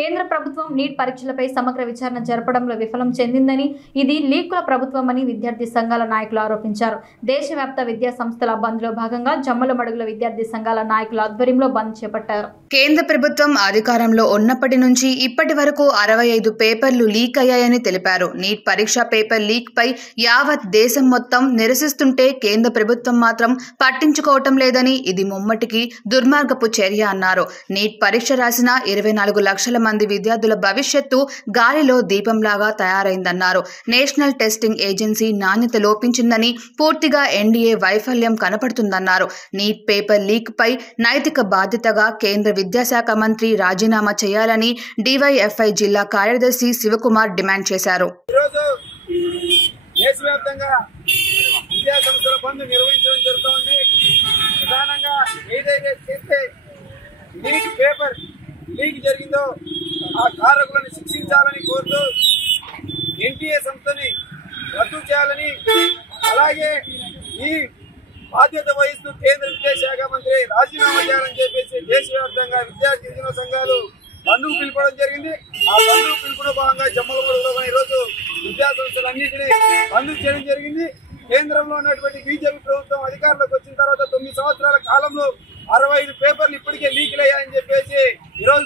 కేంద్ర ప్రభుత్వం నీట్ పరీక్షలపై సమగ్ర విచారణ జరపడంలో విఫలం చెందిందని, ఇది లీకుల ప్రభుత్వమని విద్యార్థి సంఘాల నాయకులు ఆరోపించారు. దేశవ్యాప్త విద్యా సంస్థల బంద్లో భాగంగా జమ్మలమడుగుల విద్యార్థి సంఘాల నాయకుల ఆధ్వర్యంలో బంద్ చేపట్టారు. కేంద్ర ప్రభుత్వం అధికారంలో ఉన్నప్పటి నుంచి ఇప్పటి వరకు 65 పేపర్లు లీక్ అయ్యాయని తెలిపారు. నీట్ పరీక్ష పేపర్ లీక్ పై యావత్ దేశం మొత్తం నిరసిస్తుంటే కేంద్ర ప్రభుత్వం మాత్రం పట్టించుకోవటం లేదని, ఇది ముమ్మటికి దుర్మార్గపు చర్య అన్నారు. నీట్ పరీక్ష రాసిన 24 లక్షల మంది విద్యార్థుల భవిష్యత్తు గాలిలో దీపంలాగా తయారైందన్నారు. నేషనల్ టెస్టింగ్ ఏజెన్సీ నాణ్యత లోపించిందని, పూర్తిగా ఎన్డీఏ వైఫల్యం కనపడుతుందన్నారు. నీట్ పేపర్ లీక్ పై నైతిక బాధ్యతగా కేంద్ర విద్యాశాఖ మంత్రి రాజీనామా చేయాలని డివైఎఫ్ఐ జిల్లా కార్యదర్శి శివకుమార్ డిమాండ్ చేశారు. దేశవ్యాప్తంగా విద్యా సంస్థల బంద్ నిర్వహించడం జరుగుతోంది. ప్రధానంగా ఏదైతే చేస్తే నీట్ పేపర్ లీక్ జరిగిందో ఆ కారకులను శిక్షించాలని కోరుతూ ఎన్టీఏ సంస్థని రద్దు చేయాలని, అలాగే ఈ బాధ్యత వహిస్తూ కేంద్ర విద్యాశాఖ మంత్రి రాజీనామా చేయాలని చెప్పేసి దేశవ్యాప్తంగా విద్యార్థి యువజన సంఘాలు బంధువు పిలుపడం జరిగింది. ఆ బంధువు పిలుపులో భాగంగా జమ్మలమడుగులో ఈరోజు విద్యా సంస్థలన్నింటినీ బంధు చేయడం జరిగింది. కేంద్రంలో ఉన్నటువంటి బీజేపీ ప్రభుత్వం అధికారంలోకి వచ్చిన తర్వాత 9 సంవత్సరాల కాలంలో 65 పేపర్లు ఇప్పటికే లీకులు అయ్యాయని చెప్పేసి ఈరోజు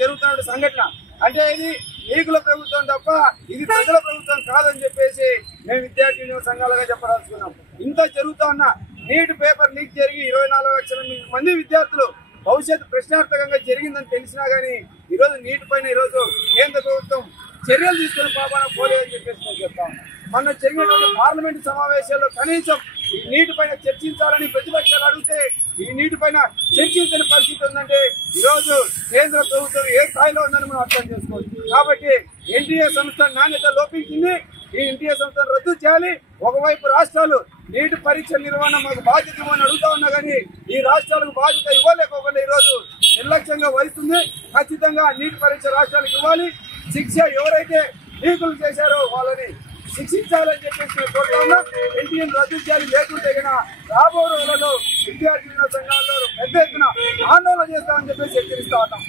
జరుగుతున్న సంఘటన. అంటే ఇది లీకుల ప్రభుత్వం తప్ప ఇది ప్రజల ప్రభుత్వం కాదని చెప్పేసి మేము విద్యార్థి యువజన సంఘాలుగా చెప్పదలుచుకున్నాం. ఇంత జరుగుతా ఉన్న నీట్ పేపర్ లీక్ జరిగి 24 లక్షల మంది విద్యార్థులు భవిష్యత్తు ప్రశ్నార్థకంగా జరిగిందని తెలిసినా గానీ ఈరోజు నీటి పైన ఈరోజు కేంద్ర ప్రభుత్వం చర్యలు తీసుకుని పాపాన పోలేదని చెప్పేసి నేను చెప్తాను. మొన్న జరిగినటువంటి పార్లమెంటు సమావేశాల్లో కనీసం ఈ నీటి పైన చర్చించాలని ప్రతిపక్షాలు అడిగితే ఈ నీటి పైన చర్చించని పరిస్థితి ఉందంటే ఈరోజు కేంద్ర ప్రభుత్వం ఏ స్థాయిలో ఉందని మనం అర్థం చేసుకోవచ్చు. కాబట్టి ఎన్టీఏ సంస్థ నాణ్యత లోపించింది. ఈ ఎన్టీఏ సంస్థను రద్దు చేయాలి. ఒకవైపు రాష్ట్రాలు నీటి పరీక్ష నిర్వహణ మాకు బాధ్యత ఇవ్వని అడుగుతా ఉన్నా కానీ ఈ రాష్ట్రాలకు బాధ్యత ఇవ్వలేకపోకుండా ఈరోజు నిర్లక్ష్యంగా వహిస్తుంది. ఖచ్చితంగా నీటి పరీక్ష రాష్ట్రాలకు ఇవ్వాలి. శిక్ష ఎవరైతే లీకులు చేశారో వాళ్ళని శిక్షించాలని చెప్పేసి కోరుతా ఉన్నాం. ఎన్టీఏను రద్దు చేయాలి. లేకుంటే కన్నా రాబో రోజులలో విద్యార్థి సంఘాల్లో పెద్ద ఎత్తున ఆందోళన చేస్తామని చెప్పేసి హెచ్చరిస్తా ఉన్నాం.